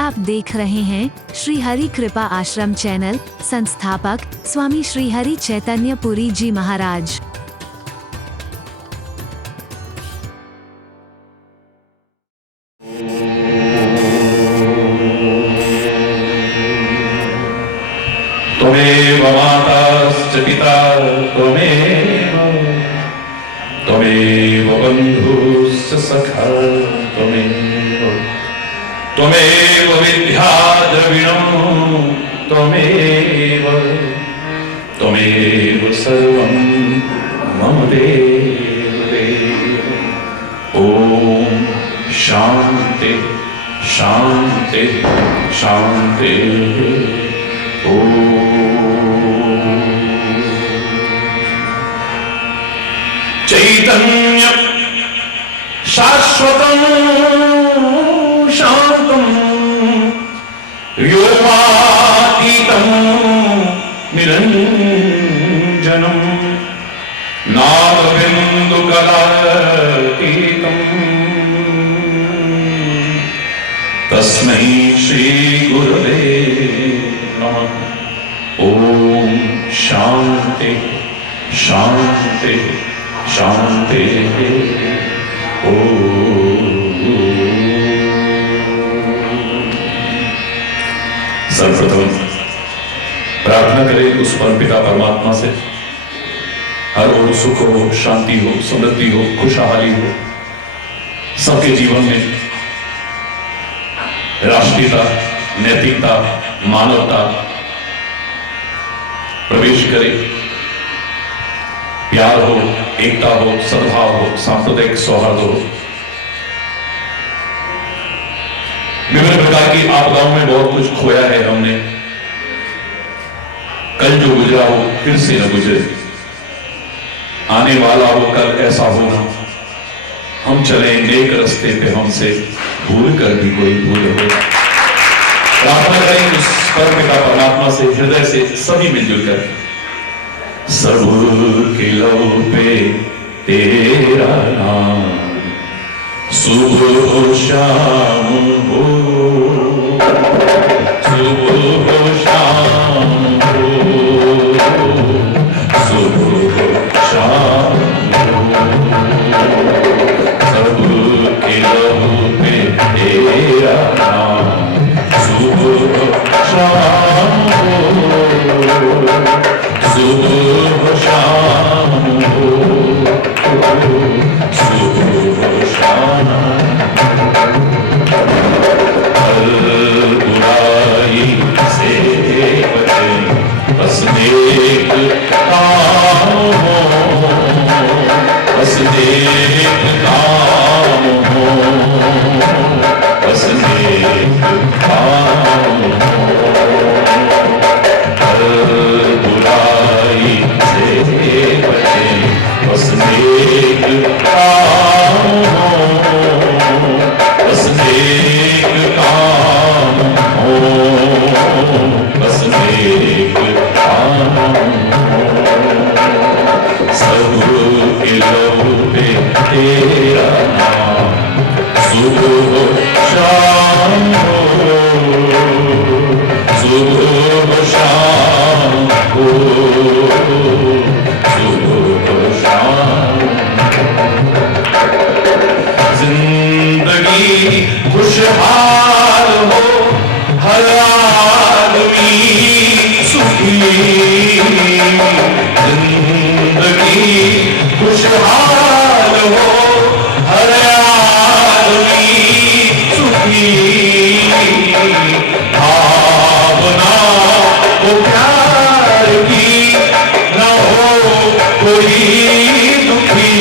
आप देख रहे हैं श्री हरि कृपा आश्रम चैनल। संस्थापक स्वामी श्री हरि चैतन्य पुरी जी महाराज। त्वमेव माताश्च पिता त्वमेव बन्धुश्च सखा त्वमेव विद्या द्रविणं त्वमेव सर्वं मम देव। ॐ शान्ति शान्ति शान्ति। चैतन्य शाश्वतं शान्तं व्योमातीतं निरञ्जनं नादबिन्दुकलातीतं तस्मै श्रीगुरवे नमः। ॐ शान्ति शान्ति शान्ति। सर्वप्रथम प्रार्थना करें उस परमपिता परमात्मा से, हर ओर सुख हो, शांति हो, समृद्धि हो, खुशहाली हो, सबके जीवन में राष्ट्रीयता, नैतिकता, मानवता प्रवेश करे, प्यार हो, एकता हो, सद्भाव हो, सांप्रदायिक सौहार्द हो। विभिन्न प्रकार की आपदाओं में बहुत कुछ खोया है हमने। कल जो गुजरा हो फिर से न गुजरे, आने वाला हो कल ऐसा हो ना। हम चले नेक रास्ते पे, हमसे भूल कर भी कोई भूल हो। प्रार्थना करें उस परमपिता परमात्मा से हृदय से सभी मिलजुल कर। सबके लौ पे तेरा नाम, सुबह हो शाम हो, सुबह हो शाम हो, सुबह हो शाम हो। सबके लौ पे तेरा नाम, सुबह हो शाम हो, सुबह शाम हो, सुबह शाम। हर बुराई से बचे, बस नेक काम हो, बस नेक काम हो, बस नेक काम हो। हर बुराई से बचे, बस नेक काम हो, बस नेक काम हो, बस नेक काम हो। सबके लौ पे तेरा नाम, सुबह हो शाम हो, सुबह शाम हो, सुबह शाम। जिंदगी खुशहाल हो, हर आदमी सुखी। जिंदगी खुशहाल हो, हर आदमी सुखी। भावना को प्यार की न हो कोई दुखी।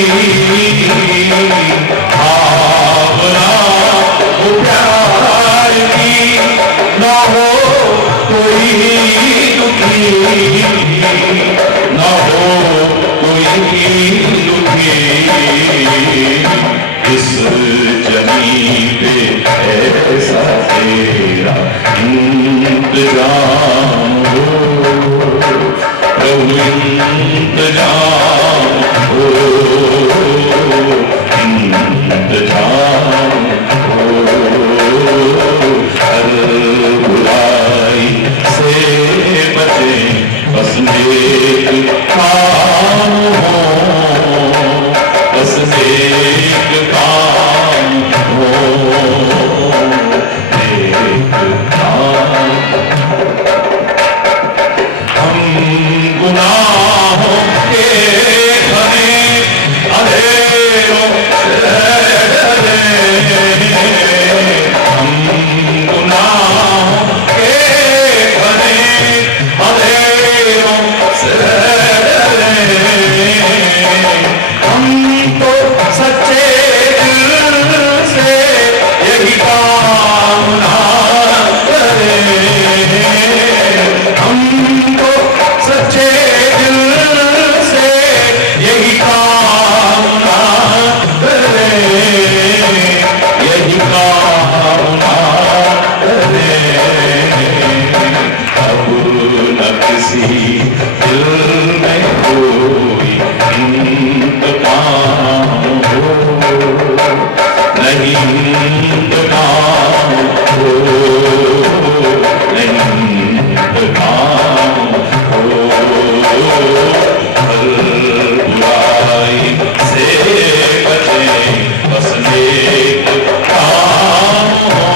भावना को प्यार की न हो कोई दुखी, न हो कोई दुखी। इस जमीन पे ऐसा तेरा इंतजाम हो, प्रभु इंतजाम हो, इंतजाम हो। हर इंतकाम हो, इंतकाम हो, हर बुराई से बचे बस नेक काम हो,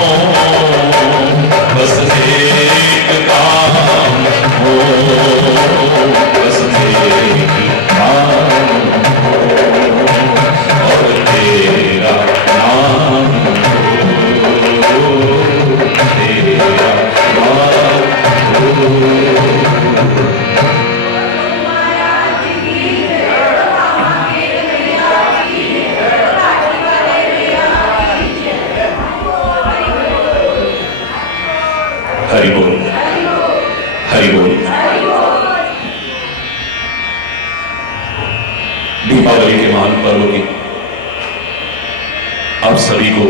बस नेक काम हो, बस नेक काम हो, और तेरा नाम हो, तेरा नाम हो। हरि बोल, हरि बोल। दीपावली के महान पर्व की आप सभी को,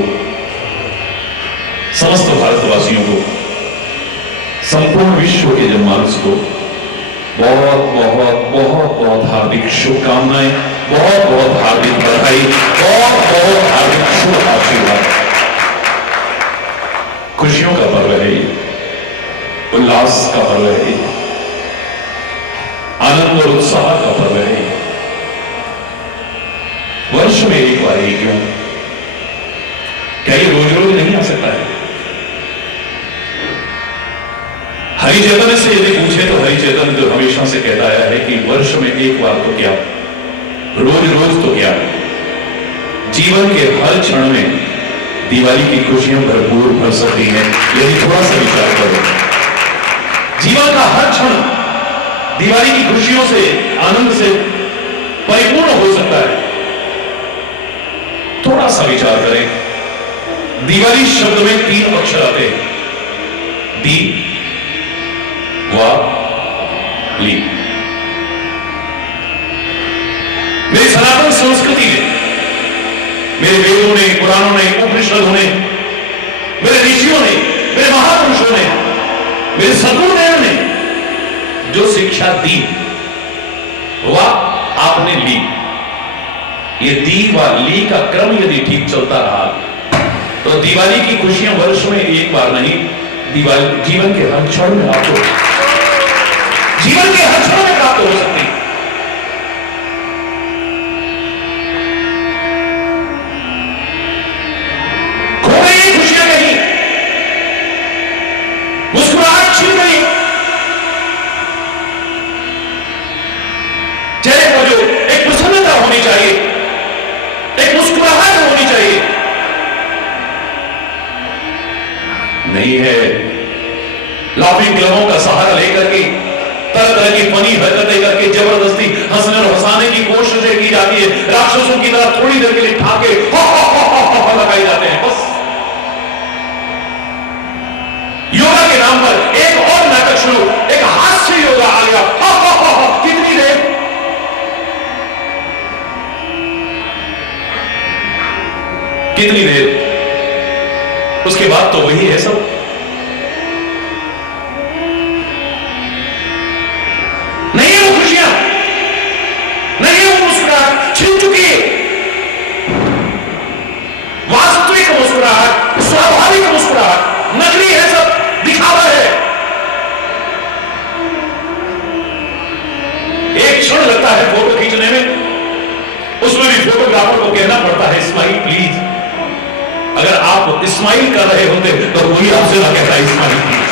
समस्त भारतवासियों को, संपूर्ण विश्व के जनमानस को बहुत बहुत बहुत बहुत हार्दिक शुभकामनाएं, बहुत बहुत हार्दिक बधाई, बहुत बहुत हार्दिक शुभ आशीर्वाद। खुशियों का पर्व है ये, उल्लास का पर्व है ये, आनंद और उत्साह का पर्व है ये। वर्ष में एक बार ही क्यों, क्या ये रोज रोज नहीं आ सकता है? हरि चैतन्य से यदि पूछे तो हरि चैतन्य जो हमेशा से कहता आया है कि वर्ष में एक बार तो क्या, रोज रोज तो क्या, जीवन के हर क्षण में दिवाली की खुशियां भरपूर भर सकती हैं यदि थोड़ा सा विचार करो। जीवन का हर क्षण दिवाली की खुशियों से, आनंद से परिपूर्ण हो सकता है। थोड़ा सा विचार करें। दिवाली शब्द में 3 अक्षर आते हैं, दी वा ली। मेरी सनातन संस्कृति ने, मेरे वेदों ने, पुराणों ने, उपनिषदों ने, मेरे ऋषियों ने, मेरे महापुरुषों ने, मेरे सद्गुरुदेव ने जो शिक्षा दी वह आपने ली। ये दी व ली का क्रम यदि ठीक चलता रहा तो दिवाली की खुशियां वर्ष में एक बार नहीं, दिवाली जीवन के हर क्षण में आपको, जीवन के हर क्षण में प्राप्त हो सकती है। खो गई खुशियां कहीं, मुस्कुराहट छिन गई, चेहरे पर जो एक प्रसन्नता होनी चाहिए, एक मुस्कुराहट होनी चाहिए, नहीं है। लाफिंग ग्लवों का सहारा लेकर के, तरह तरह की फनी हरकतें करके जबरदस्ती हंसने और हंसाने की कोशिशें की जाती है। राक्षसों की तरह थोड़ी देर के लिए ठाके लगाए जाते हैं बस। योगा के नाम पर एक और नाटक शुरू, एक हास्य योगा आ गया, कितनी देर, कितनी देर, उसके बाद तो वही है सब। नहीं है वो खुशियां, नहीं है वो मुस्कुराहट, छिन चुकी है। वास्तविक मुस्कुराहट, स्वाभाविक मुस्कुराहट नकली है, सब दिखावा है। एक क्षण लगता है फोटो खींचने में, उसमें भी फोटोग्राफर को कहना पड़ता है स्माइल प्लीज। अगर आप स्माइल कर रहे होते तो कोई आपसे ना कहता स्माइल प्लीज।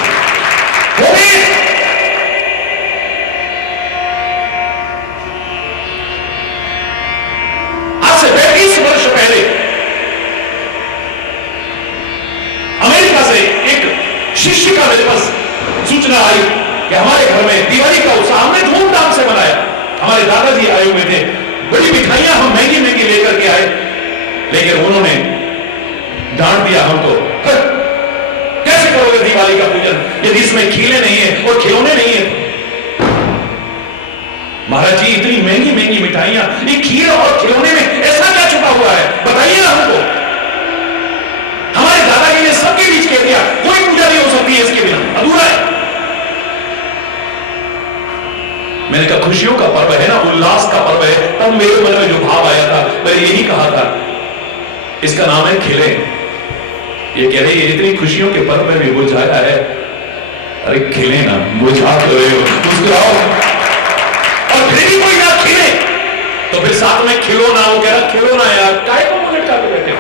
आज से 35 वर्ष पहले अमेरिका से एक शिष्य का मेरे पास सूचना आई कि हमारे घर में दिवाली का उत्सव हमने धूमधाम से मनाया। हमारे दादाजी आए हुए थे, बड़ी मिठाइयां हम महंगी महंगी लेकर के आए, लेकिन उन्होंने डांट दिया हमको, कैसे करोगे दिवाली का पूजन यदि इसमें खीले नहीं है और खिलौने नहीं है? महाराज जी इतनी महंगी महंगी मिठाइयां, ये खीर और खिलौने में ऐसा क्या छुपा हुआ है, बताइए ना हमको। हमारे दादाजी ने सबके बीच कह दिया कोई पूजा नहीं हो सकती है इसके बिना, अधूरा है। मैंने कहा खुशियों का पर्व है ना, उल्लास का पर्व है। तब मेरे मन में जो भाव आया था, मैंने यही कहा था, इसका नाम है खिले। ये कह रही है इतनी खुशियों के पल में भी मुरझाया है। अरे खिले ना, मुरझा तो रहे हो, मुस्कुराओ। और फिर भी कोई ना खिले तो फिर साथ में खिलो ना। वो कह रहा खिलो ना यार, काय को मुंह लटका के बैठे हो?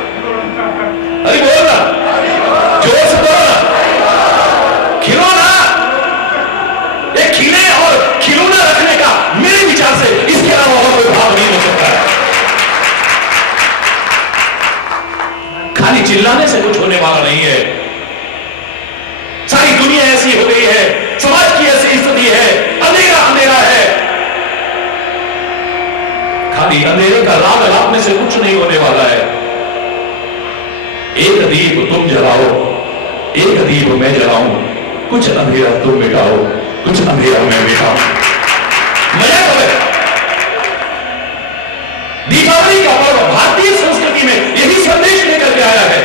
अरे बोल ना, जोर से बोलो ना, खिलो ना। ये खिले और खिलौना रखने का मेरे विचार से इसके अलावा और कोई भाव नहीं हो सकता है। खाली चिल्लाने से कुछ होने वाला नहीं है। सारी दुनिया ऐसी हो गई है, समाज की ऐसी स्थिति है, अंधेरा अंधेरा है। खाली अंधेरे का राग लापने से कुछ नहीं होने वाला है। एक दीप तुम जलाओ, एक दीप मैं जलाऊं, कुछ अंधेरा तुम मिटाओ, कुछ अंधेरा मैं मिटाऊं। मजा तो है। दीपावली का पर्व भारतीय संस्कृति में यही संदेश लेकर के आया है।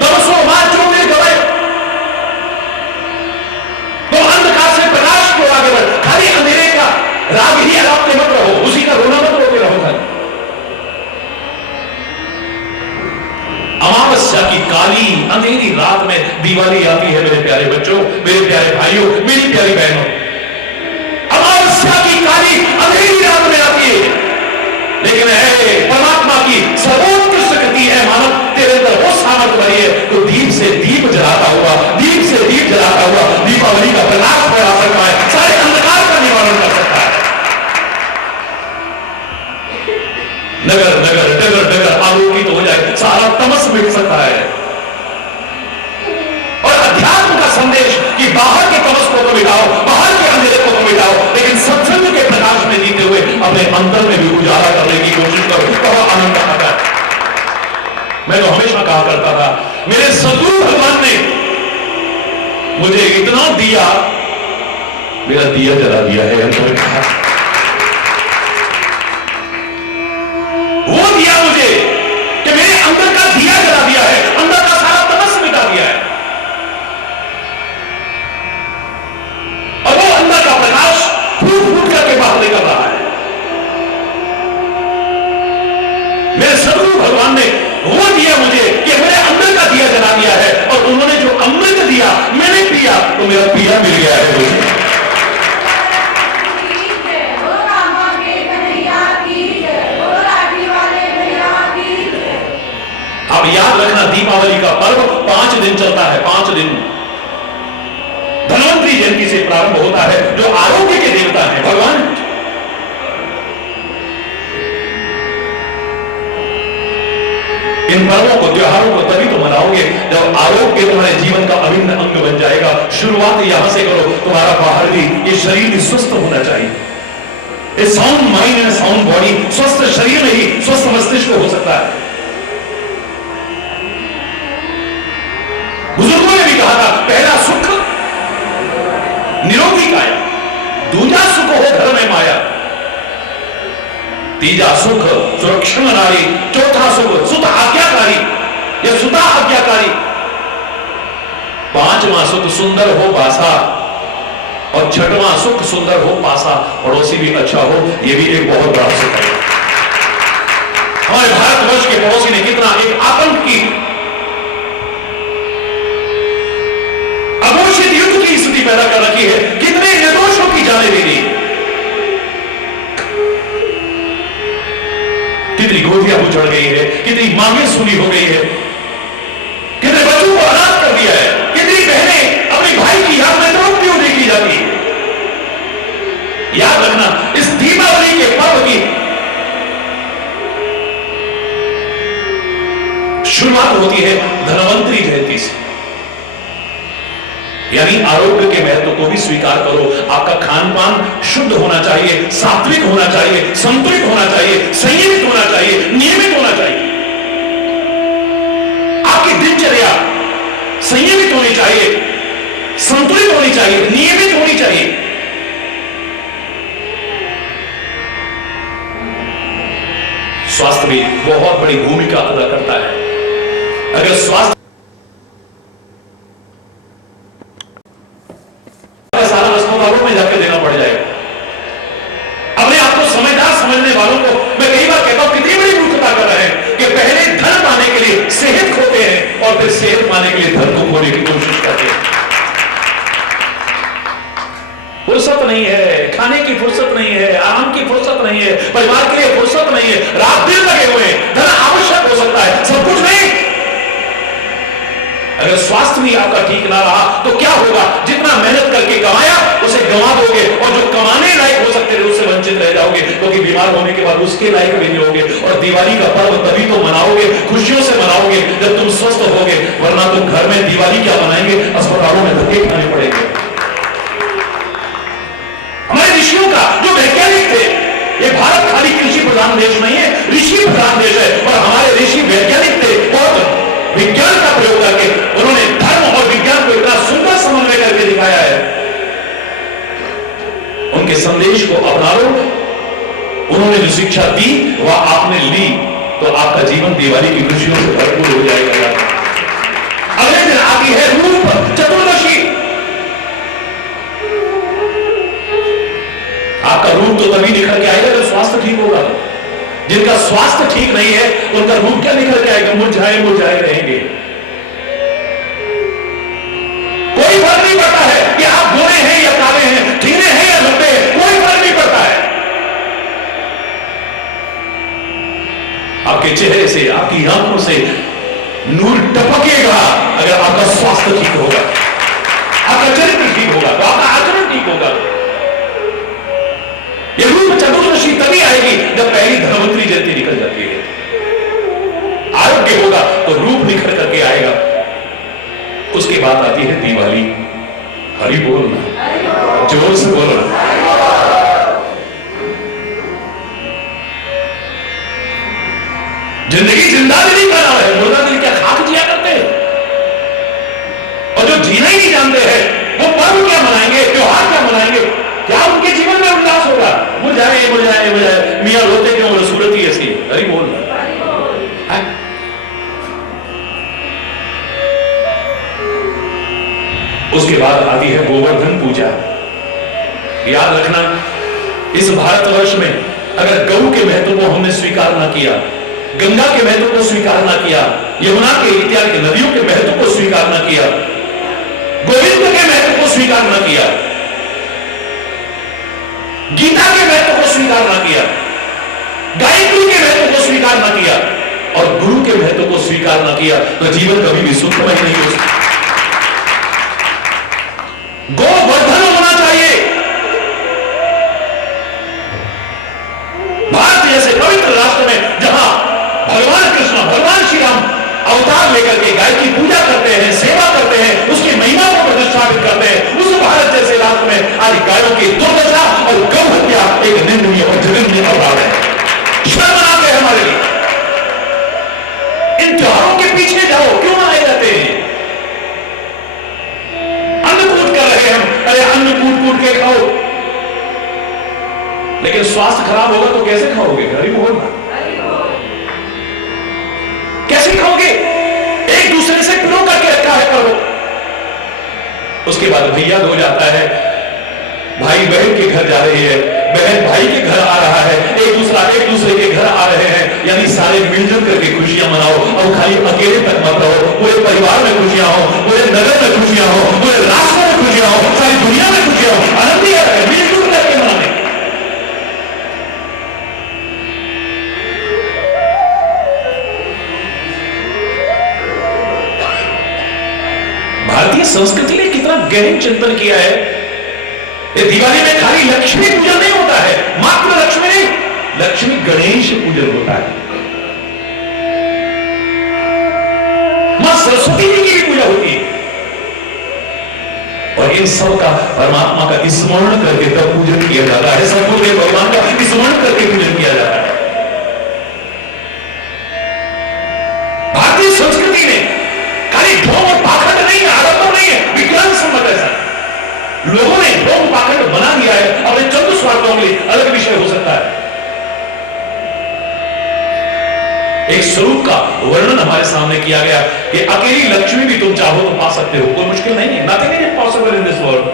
तमसो मां ज्योतिर्गमय, तो अंधकार से प्रकाश को आगे बढ़। खाली अंधेरे का राग ही अलापते मत रहो, उसी का रोना मत रोते रहो। खाली अमावस्या की काली अंधेरी रात में दिवाली आती है मेरे प्यारे बच्चों, मेरे प्यारे भाइयों, मेरी प्यारी बहनों। अमावस्या की काली अंधेरी रात में आती है, लेकिन है परमात्मा की सर्वोत्कृष्ट कृति है मानव, तेरे अंदर वो सामर्थ्य भरी है तो दीप से दीप जलाता हुआ, दीप से दीप जलाता हुआ दीपावली का प्रकाश फैला सकता है, सारे अंधकार का निवारण कर सकता है। नगर नगर डगर डगर आलोकित हो जाए, सारा तमस मिट सकता है। और अध्यात्म का संदेश कि बाहर के तमस को तो मिटाओ, बाहर के अंधेरे को तो मिटाओ, लेकिन सत्संग के प्रकाश में जीते हुए अपने अंतर में भी उजाला करने की कोशिश करो, तो आनंद आता है। मैं तो हमेशा कहा करता था, मेरे सद्गुरु भगवान ने मुझे इतना दिया, मेरा दिया जला दिया है अंतर का। वो दिया मुझे कि मेरे अंदर का दिया जला दिया है, अंदर का सारा तमस मिटा दिया है, और वो अंदर का प्रकाश फूट फूट करके बाहर निकल रहा है। मेरे सद्गुरु भगवान ने वो दिया मुझे कि मेरे अंदर का दिया जला दिया है, और उन्होंने जो अमृत दिया मैंने पिया तो मेरा पिया मिल गया है मुझे। अब याद रखना, दीपावली का पर्व 5 दिन चलता है, 5 दिन। धन्वंतरी जयंती से प्रारंभ होता है, जो आरोग्य के देवता हैं भगवान। इन पर्वों को, त्योहारों को तभी तो मनाओगे जब आरोग्य तुम्हारे जीवन का अभिन्न अंग बन जाएगा। शुरुआत यहां से करो, तुम्हारा बाहर भी, ये शरीर भी स्वस्थ होना चाहिए। A sound mind and sound body, स्वस्थ शरीर में ही स्वस्थ मस्तिष्क हो सकता है। बुजुर्गों ने भी कहा था, पहला सुख निरोगी काया, दूजा सुख हो घर में माया, तीजा सुख सुरक्षण नारी, चौथा सुख सुत आज्ञाकारी या सुता आज्ञाकारी, पांचवा सुख सुंदर हो पासा, और छठवां सुख सुंदर हो पासा, पड़ोसी भी अच्छा हो, यह भी एक बहुत बड़ा सुख है। हमारे भारतवर्ष के पड़ोसी ने कितना एक आतंक की, अघोषित युद्ध की स्थिति पैदा कर रखी है, कितने निर्दोषों की जाने भी दी, कितनी गोदियां उछड़ गई है, कितनी मांगें सुनी हो गई है, कितने बच्चों को अनाथ कर दिया है, कितनी बहनें अपने भाई की याद में रोक क्यों नहीं की जाती। याद रखना, इस दीपावली के पर्व की शुरुआत होती है धन्वंतरी जयंती से, यानी आरोग्य के महत्व को भी स्वीकार करो। आपका खान पान शुद्ध होना चाहिए, सात्विक होना चाहिए, संतुलित होना चाहिए, संयमित होना चाहिए, नियमित होना चाहिए। आपकी दिनचर्या संयमित होनी चाहिए, संतुलित होनी चाहिए, नियमित होनी चाहिए। स्वास्थ्य भी बहुत बड़ी भूमिका अदा करता है। अगर स्वास्थ्य सारा अस्पतालों में जाकर देना पड़ जाएगा। अपने आप को समझदार समझने वालों को मैं कई बार कहता हूं, कितनी बड़ी मूर्खता कर रहे हैं कि पहले धन पाने के लिए सेहत खोते हैं और बनाने के लिए धन को खोने की कोशिश करते हैं। फुर्सत नहीं है, खाने की फुर्सत नहीं है, आराम की फुर्सत नहीं है, परिवार के लिए फुर्सत नहीं है, रात दिन लगे हुए हैं। धन आवश्यक हो सकता है, सब कुछ नहीं। अगर स्वास्थ्य भी आपका ठीक ना रहा तो क्या होगा? जितना मेहनत करके कमाया उसे गंवा दोगे, और जो कमाने लायक हो सकते थे उससे वंचित रह जाओगे, क्योंकि बीमार होने के बाद उसके लायक भी नहीं होगे। और दिवाली का पर्व तभी तो मनाओगे, खुशियों से मनाओगे जब तुम स्वस्थ होगे, वरना तुम घर में दिवाली क्या मनाएंगे, अस्पतालों में धक्के खाने पड़ेंगे। हमारे ऋषियों का जो वैज्ञानिक थे, ये भारत खाली कृषि प्रधान देश नहीं है, ऋषि प्रधान देश है, और हमारे ऋषि वैज्ञानिक थे। बहुत विज्ञान का प्रयोग करके उन्होंने धर्म और विज्ञान को इतना सुंदर समन्वय करके दिखाया है। उनके संदेश को अपना लो, उन्होंने जो शिक्षा दी वह आपने ली, तो आपका जीवन दिवाली की खुशियों से भरपूर हो जाएगा। अगले दिन आती है रूप चतुर्दशी। आपका रूप तो तभी निखर के आएगा जब स्वास्थ्य ठीक होगा। जिनका स्वास्थ्य ठीक नहीं है उनका रूप क्या निकल के आएगा? मुरझाए मुरझाए रहेंगे। कोई फर्क नहीं पड़ता है कि आप गोरे हैं या काले हैं, ठीने हैं या लंबे हैं, कोई फर्क नहीं पड़ता है। आपके चेहरे से, आपकी आंखों से नूर टपकेगा अगर आपका स्वास्थ्य ठीक होगा, आपका चरित्र ठीक होगा, तो आपका आचरण ठीक होगा। ये रूप चतुर्दशी तभी आएगी जब पहली धनवंतरी जयंती निकल जाती है। आरोग्य होगा तो रूप निखर करके आएगा। उसके बाद आती है दिवाली। हरि बोलना, जोर से बोलना। जिंदगी जिंदा दिली का नाम है, मुर्दा दिल क्या खाक जिया करते हैं? और जो जीना ही नहीं जानते हैं वो पर्व क्या मनाएंगे, त्योहार क्या मनाएंगे? क्या उनके जीवन में उल्लास होगा? मुरझाए मुरझाए मुरझाए, मियां रोते क्यों? सूरत ही ऐसी है। हरि बोल। उसके बाद आती है गोवर्धन पूजा। याद रखना, इस भारतवर्ष में अगर गौ के महत्व को हमने स्वीकार ना किया, गंगा के महत्व को स्वीकार ना किया, यमुना के इत्यादि के नदियों के महत्व को स्वीकार ना किया, गोविंद के महत्व को स्वीकार ना किया, गीता के महत्व को स्वीकार ना किया, गायत्री के महत्व को स्वीकार ना किया, और गुरु के महत्व को स्वीकार ना किया, तो जीवन कभी भी सुखमय नहीं हो सकता। गोवर्धन होना चाहिए। भारत जैसे पवित्र राष्ट्र में जहां भगवान कृष्ण, भगवान श्री राम अवतार लेकर के गाय की पूजा करते हैं, सेवा करते हैं, उसकी महिमा को प्रतिष्ठापित करते हैं, उस भारत जैसे राष्ट्र में आज गायों की दुर्दशा और गौ हत्या एक निंदनीय और जघन्य अपराध है। शर्म आते हैं हमारे लिए। इन त्योहारों के पीछे जाओ, क्यों मनाए जाते हैं? अन्न कूट कर रहे हैं हम, अरे अन्न कूट कूट के खाओ, लेकिन स्वास्थ्य खराब होगा तो कैसे खाओगे? गरीब होगा, कैसे खाओगे? एक दूसरे से पिरो करके रखा है करो। उसके बाद भैया हो जाता है, भाई बहन के घर जा रही है, बहन भाई के घर आ रहा है, एक दूसरे के घर आ रहे हैं, यानी सारे मिलजुल करके खुशियां मनाओ। और खाली अकेले तक मत रहो, पूरे परिवार में खुशियां हो, पूरे नगर में खुशियां हो, पूरे राष्ट्र में खुशियां हो, सारी दुनिया में खुशियां हो। आनंद ही है मिलजुल करके मनाने। भारतीय संस्कृति ने कितना गहन चिंतन किया है। ये दिवाली में खाली लक्ष्मी पूजन नहीं होता है, मात्र लक्ष्मी नहीं, लक्ष्मी गणेश पूजन होता है, मां सरस्वती जी की भी पूजा होती है। और इन सब का परमात्मा का स्मरण करके तब पूजन किया जाता है, सब कुछ भगवान का स्मरण करके पूजन किया जाता है। भारतीय संस्कृति ने खाली ढोंग और पाखंड नहीं है, आडंबर नहीं है, विज्ञान सम्मत है। लोगों ने ढोंग पाखंड बना दिया है अपने चंद स्वार्थों के लिए, अलग विषय हो सकता है। एक स्वरूप का वर्णन हमारे सामने किया गया कि अकेली लक्ष्मी भी तुम चाहो तो पा सकते हो, कोई मुश्किल नहीं है। Nothing is impossible in this world.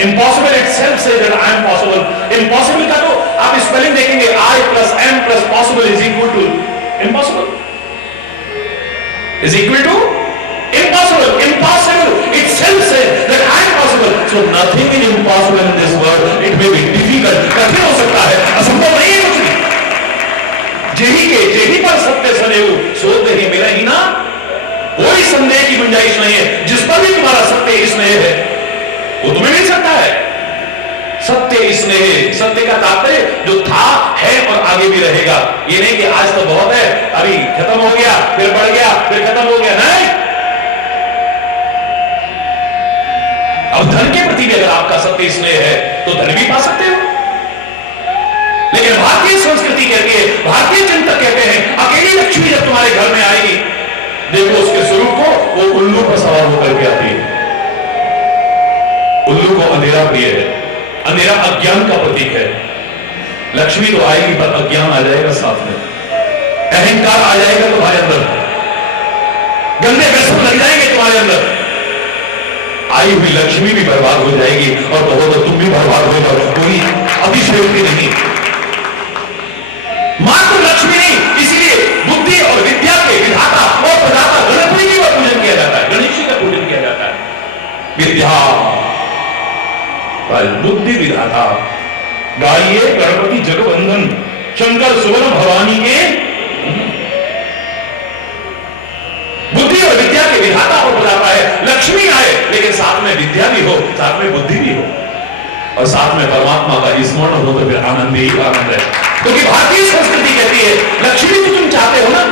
Impossible itself says that I am possible. Impossible का तो आप स्पेलिंग देखेंगे, I plus M plus possible is equal to impossible, is equal to impossible। impossible, impossible itself says that I am possible. So nothing is impossible in this world. It may be difficult. कठिन हो सकता है, असंभव नहीं है कुछ भी. जेही पर सत्य सदैव सोते ही मिला ही ना. कोई संदेह की गुंजाइश नहीं है. जिस पर भी तुम्हारा सत्य स्नेह है वो तुम्हें मिल सकता है. सत्य स्नेह, सत्य का तात्पर्य जो था, है और आगे भी रहेगा. ये नहीं कि आज तो बहुत है, अभी खत्म हो गया, फिर बढ़ गया, फिर खत्म हो गया. नहीं. अब धन के प्रति भी अगर आपका सत्य स्नेह है तो धन भी पा सकते हो. लेकिन भारतीय संस्कृति कहती है, भारतीय चिंतक कहते हैं, अकेली लक्ष्मी जब तुम्हारे घर में आएगी, देखो उसके स्वरूप को, वो उल्लू पर सवार होकर के आती है. उल्लू को अंधेरा प्रिय है. अंधेरा अज्ञान का प्रतीक है. लक्ष्मी तो आएगी पर अज्ञान आ जाएगा साथ में. अहंकार आ जाएगा तुम्हारे अंदर. गंदे व्यसन लग जाएंगे तुम्हारे अंदर. आई हुई लक्ष्मी भी बर्बाद हो जाएगी और तो तुम भी बर्बाद हो जाओ. कोई अतिशयोक्ति नहीं. मात्र लक्ष्मी नहीं, इसीलिए बुद्धि और विद्या के विधाता और प्रदाता गणपति जी का पूजन किया जाता है. गणेश जी का पूजन किया जाता है. विद्या बुद्धि विधाता, गाइए गणपति जगवंदन, शंकर सुवर्ण भवानी के. बुद्धि और विद्या के विधाता और प्रदाता है. लक्ष्मी आए लेकिन साथ में विद्या भी हो, साथ में बुद्धि भी हो और साथ में परमात्मा का स्मरण हो, तो फिर आनंद ही आनंद है. क्योंकि भारतीय संस्कृति कहती है लक्ष्मी तो तुम चाहते हो ना.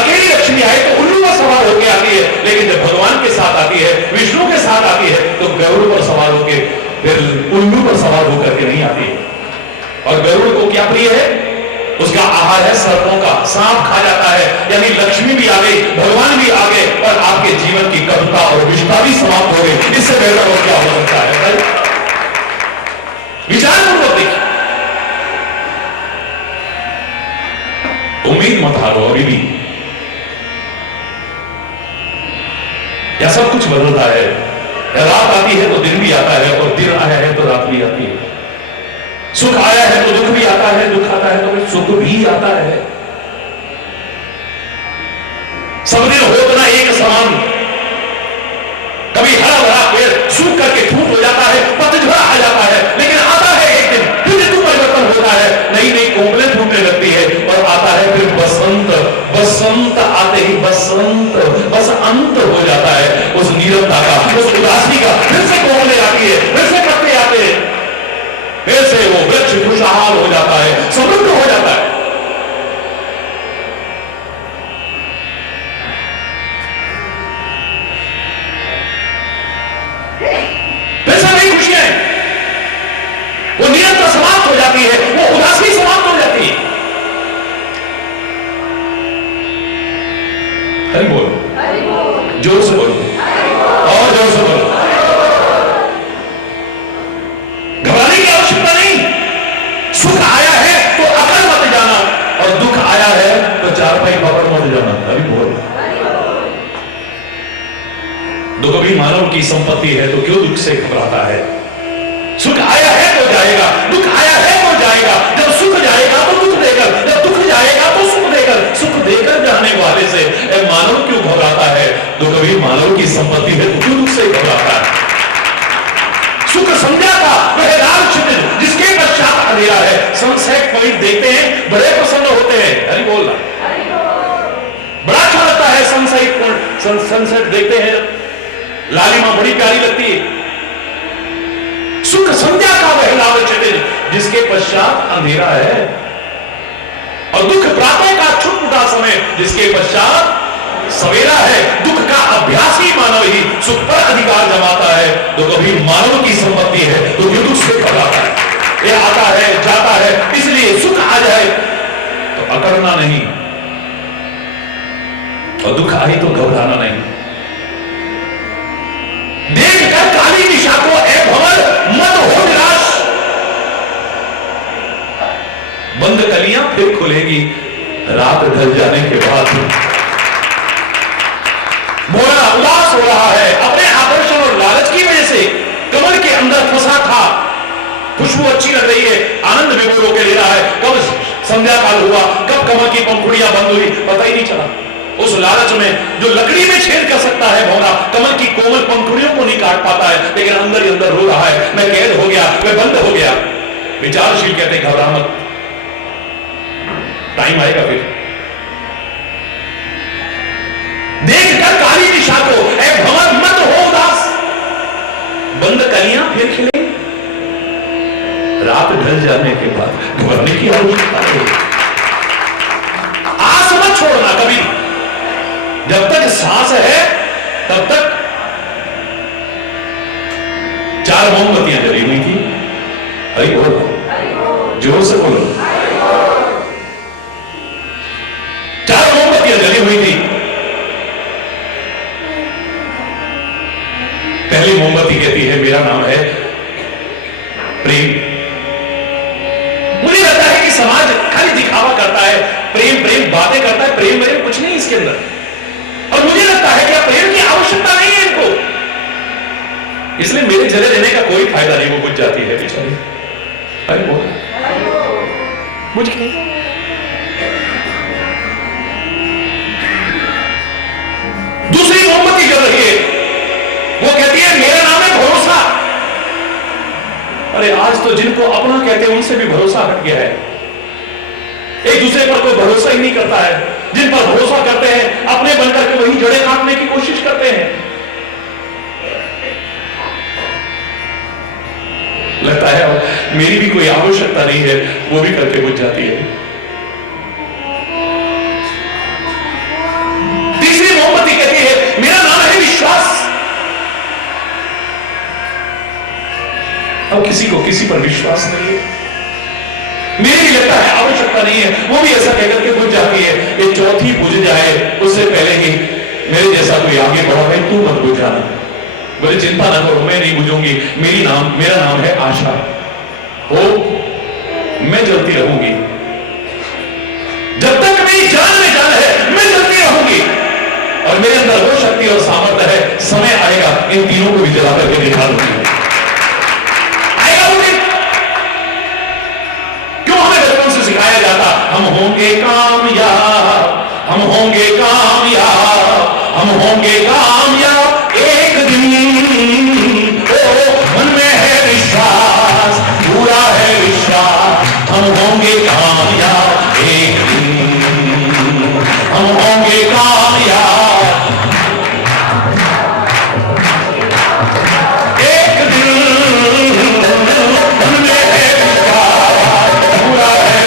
अकेली लक्ष्मी आए तो उल्लू पर सवार होकर आती है, लेकिन जब भगवान के साथ आती है, विष्णु के साथ आती है, तो गरुड़ पर सवार होकर, फिर उल्लू पर सवार होकर के नहीं आती है. और गरुड़ को क्या प्रिय है? उसका आहार है सर्पों का. सांप खा जाता है. यानी लक्ष्मी भी आ गई, भगवान भी आ गए और आपके जीवन की कटुता और विषता भी समाप्त हो गई. इससे बेहतर और क्या हो सकता है? विचारपूर्वक देखिए. उम्मीद मत हारो अभी भी. या सब कुछ बदलता है. रात आती है तो दिन भी आता है, और दिन आया है तो रात भी आती है. सुख आया है तो दुख भी आता है, दुख आता है तो सुख भी आता है. सब दिन होना एक समान. कभी हरा भरा पेड़ सूख करके ठूट हो जाता है, पतझड़ आ जाता है, लेकिन आता है एक दिन फिर ऋतु परिवर्तन होता है, नई नई कोमलें फूटने लगती है और आता है फिर बसंत. बसंत आते ही बसंत बस अंत हो जाता है उस नीरवता का, उस उदासी का. फिर से कोमलें आती है, फिर से पत्ते आते हैं, फिर से वो वृक्ष खुशहाल हो जाता है, समृद्ध हो जाता है. फिर से नई खुशियां, वो निरंतर समाप्त हो जाती है, वो उदासी समाप्त हो जाती है. हरि बोलो, जोर से बोलो, और जोर से बोलो. घबराने की आवश्यकता नहीं. सुख आया है तो अकड़ मत जाना, और दुख आया है तो चारपाई पकड़ मत जाना. हरि बोलो. दुख भी मानव की संपत्ति है, तो क्यों दुख से घबराता है? सुख आया है तो जाएगा, दुख आया है तो जाएगा. जब सुख जाएगा तो दुख देकर, जब दुख जाएगा तो सुख देकर. सुख देकर जाने वाले से मानव क्यों घबराता है? दुख भी मानव की संपत्ति है, तो क्यों दुख से घबराता है? सुख संध्या का वह लाल क्षितिज जिसके पश्चात अंधेरा है. सनसेट पॉइंट देखते हैं, बड़े प्रसन्न होते हैं. हरि बोलना. बड़ा अच्छा लगता है सनसेट देखते हैं, लालिमा बड़ी प्यारी लगती है. सुख संध्या का वह लाल क्षितिज जिसके पश्चात अंधेरा है, और दुख प्रातः का छुटपुटा समय जिसके पश्चात सवेरा है. दुख का अभ्यासी मानव ही सुख पर अधिकार जमाता है. दुख भी मानव की संपत्ति है, तो क्यों दुख से घबराता है? ये आता है जाता है, इसलिए सुख आ जाए तो अकड़ना नहीं, और दुख आई तो घबराना नहीं. देखकर काली दिशा को ए भंवर मत हो निराश. बंद कलियां फिर खुलेगी रात ढल जाने के बाद. मोरा उदास हो रहा है अपने आकर्षण और लालच की वजह से. कमल के अंदर फंसा था, खुशबू अच्छी लग रही है, आनंद विभोर होकर ले रहा है. कब संध्या काल हुआ, कब कमल की पंखुड़ियां बंद हुई, पता ही नहीं चला. उस लालच में जो लकड़ी में छेद कर सकता है भौरा, कमल कोमल पंखुड़ियों को नहीं काट पाता है, लेकिन अंदर ही अंदर रो रहा है, मैं कैद हो गया, मैं बंद हो गया। विचारशील कहते हैं घबरा मत, टाइम आएगा फिर। देखकर काली दिशा को ऐ भंवर मत हो उदास, बंद कलियां फिर खिले, रात ढल जाने के बाद घबराने की आवश्यकता है। आस मत छोड़ना कभी, जब तक सांस है तब तक। 4 मोमबत्तियां जली हुई थी, हरी बोलो, जोर से बोलो। 4 मोमबत्तियां जली हुई थी। पहली मोमबत्ती कहती है मेरा नाम है प्रेम। मुझे लगता है कि समाज खाली दिखावा करता है, प्रेम प्रेम बातें करता है, प्रेम प्रेम कुछ नहीं इसके अंदर। और मुझे लगता है कि प्रेम की आवश्यकता नहीं है इनको, इसलिए मेरे जले देने का कोई फायदा नहीं, वो बुझ जाती है बेचारी। अरे वो बुझ गई। दूसरी मोमबत्ती जल रही है, वो कहती है मेरा नाम है भरोसा। अरे आज तो जिनको अपना कहते हैं उनसे भी भरोसा हट गया है, एक दूसरे पर कोई भरोसा ही नहीं करता है। जिन पर भरोसा करते हैं अपने बनकर के वही जड़ें काटने की कोशिश करते हैं। लगता है मेरी भी कोई आवश्यकता नहीं है, वो भी करके बुझ जाती है। तीसरी मोमबत्ती कहती है मेरा नाम है विश्वास। अब किसी को किसी पर विश्वास नहीं है, मेरी भी लगता है आवश्यकता नहीं है, वो भी ऐसा कहकर के बुझ जाती है। ये चौथी बुझ जाए उससे पहले ही मेरे जैसा कोई आगे बढ़ा है, तू मत बुझ जाना, बोले चिंता ना करो मैं नहीं बुझूंगी, मेरा नाम है आशा, हो मैं जलती रहूंगी, जब तक मेरी जान में जान है मैं जलती रहूंगी, और मेरे अंदर वो शक्ति और सामर्थ्य है, समय आएगा इन तीनों को भी जला करके दिखा दूंगी। सिखाया जाता हम होंगे कामयाब, हम होंगे कामयाब, हम होंगे कामयाब एक दिन, ओ मन में है विश्वास, पूरा है विश्वास, हम होंगे कामयाब एक दिन, हम होंगे कामयाब एक दिन, मन में है विश्वास, पूरा है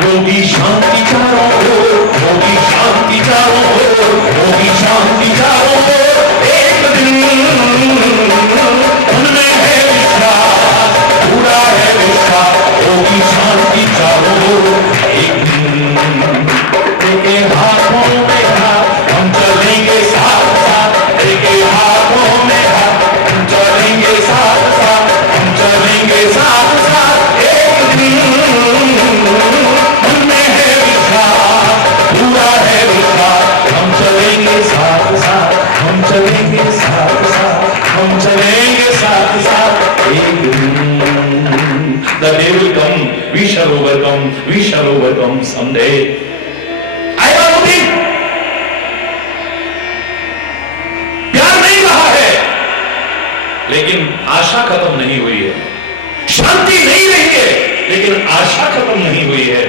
होगी शांति चारों ओर, होगी शांति चारों ओर, होगी शांति चारों ओर एक दिन, उनमें है विश्वास, पूरा है विश्वास, होगी शांति चारों ओर एक दिन। लेके हाथों में हाथ हम चलेंगे साथ साथ, लेके हाथों में हाथ हम चलेंगे साथ साथ, हम चलेंगे साथ साथ एक दिन, पूरा है विश्वास, हम चलेंगे साथ साथ, हम चलेंगे साथ साथ, हम चलेंगे साथ साथ एक दिन। The day will come, we shall overcome, we shall overcome someday. आएगा वो दिन, प्यार नहीं रहा है लेकिन आशा खत्म नहीं हुई है, शांति नहीं रही है लेकिन आशा खत्म नहीं हुई है,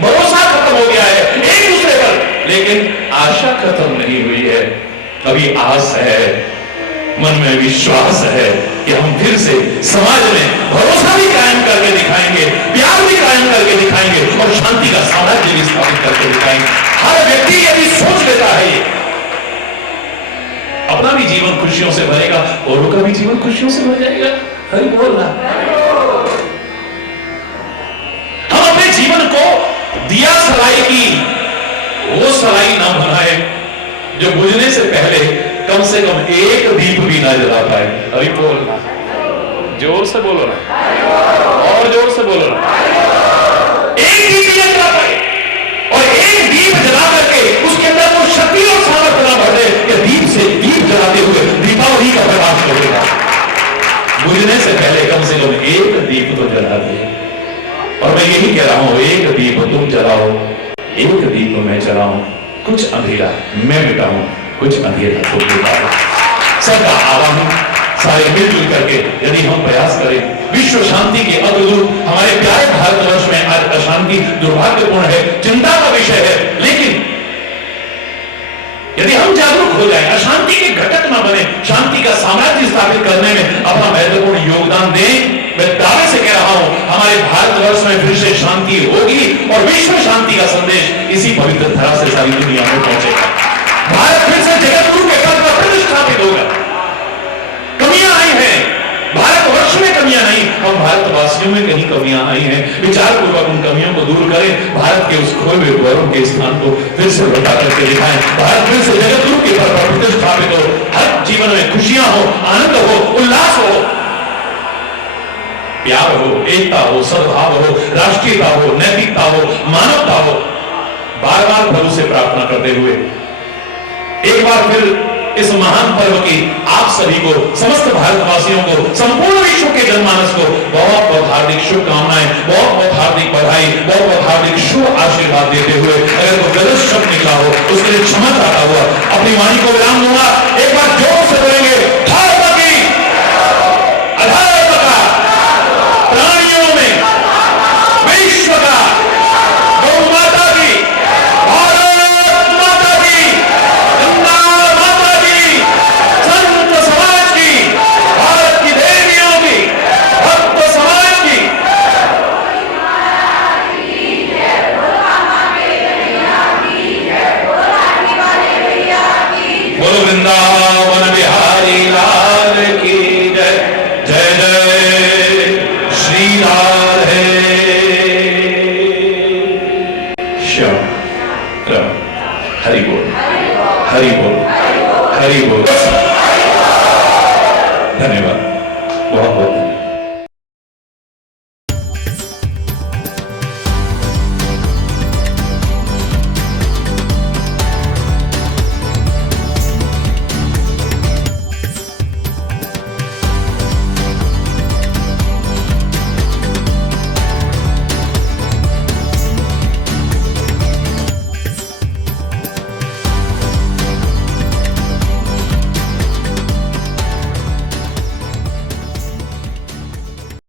भरोसा खत्म हो गया है एक दूसरे पर लेकिन आशा खत्म नहीं हुई है। अभी आस है, मन में विश्वास है कि हम फिर से समाज में भरोसा भी कायम करके दिखाएंगे, प्यार भी कायम करके दिखाएंगे और शांति का साम्राज्य भी स्थापित करके दिखाएंगे। हर व्यक्ति यदि सोच लेता है ये, अपना भी जीवन खुशियों से भरेगा, औरों का भी जीवन खुशियों से भर जाएगा। हरि बोल रहा, हम अपने जीवन को दिया सलाई की वो सलाई ना बनाए जो बुझने से पहले कम से कम एक दीप भी ना जला पाए। अभी बोल, जोर से बोलो ना, और जोर से बोलो ना। एक दीप भी जला पाए और एक दीप जला करके उसके अंदर वो शक्ति और सामर्थ्य ना बढ़े कि दीप से दीप जलाते हुए दीपावली का प्रकाश करेगा। बुझने से पहले कम से कम एक दीप तो जला दे। और मैं यही कह रहा हूं, एक दीप तुम जलाओ, एक दीप मैं जलाऊं, कुछ अंधेरा मैं मिटाऊं, कुछ अंधेरा तुम मिटाओ। सबका आह्वान, सारे मिलजुल करके यदि हम प्रयास करें, विश्व शांति के अग्रदूत हमारे प्यारे भारतवर्ष में आज अशांति दुर्भाग्यपूर्ण है, चिंता का विषय है, लेकिन यदि हम जागरूक हो जाएं, अशांति के घटक न बने, शांति का साम्राज्य स्थापित करने में अपना महत्वपूर्ण योगदान दें, मैं दावे से कह रहा हूं हमारे भारतवर्ष में फिर से शांति होगी और विश्व शांति का संदेश इसी पवित्र धरा से सारी दुनिया में पहुंचेगा। भारत फिर से जगत गुरु के पद पर प्रतिष्ठापित होगा। कमियां आई हैं, भारतवर्ष में कमियां नहीं, हम भारतवासियों में कहीं कमियां आई हैं, विचार पूर्वक उन कमियों को दूर करें, भारत के उस खोए हुए गौरव के स्थान को फिर से लौटा करके दिखाएं, भारत फिर से जगत गुरु के पद पर प्रतिष्ठापित हो, हर जीवन में खुशियां हो, आनंद हो, उल्लास हो, प्यार हो, एकता हो, सद्भाव हो, राष्ट्रीयता हो, नैतिकता हो, मानवता हो। बार बार प्रभु से प्रार्थना करते हुए एक बार फिर इस महान पर्व की आप सभी को, समस्त भारतवासियों को, संपूर्ण विश्व के जनमानस को बहुत बहुत हार्दिक शुभकामनाएं, बहुत बहुत हार्दिक बधाई, बहुत बहुत हार्दिक शुभ आशीर्वाद देते हुए अगर कोई गलत शब्द निकला हो उसके लिए क्षमा चाहता हुआ अपनी वाणी को विराम दूंगा।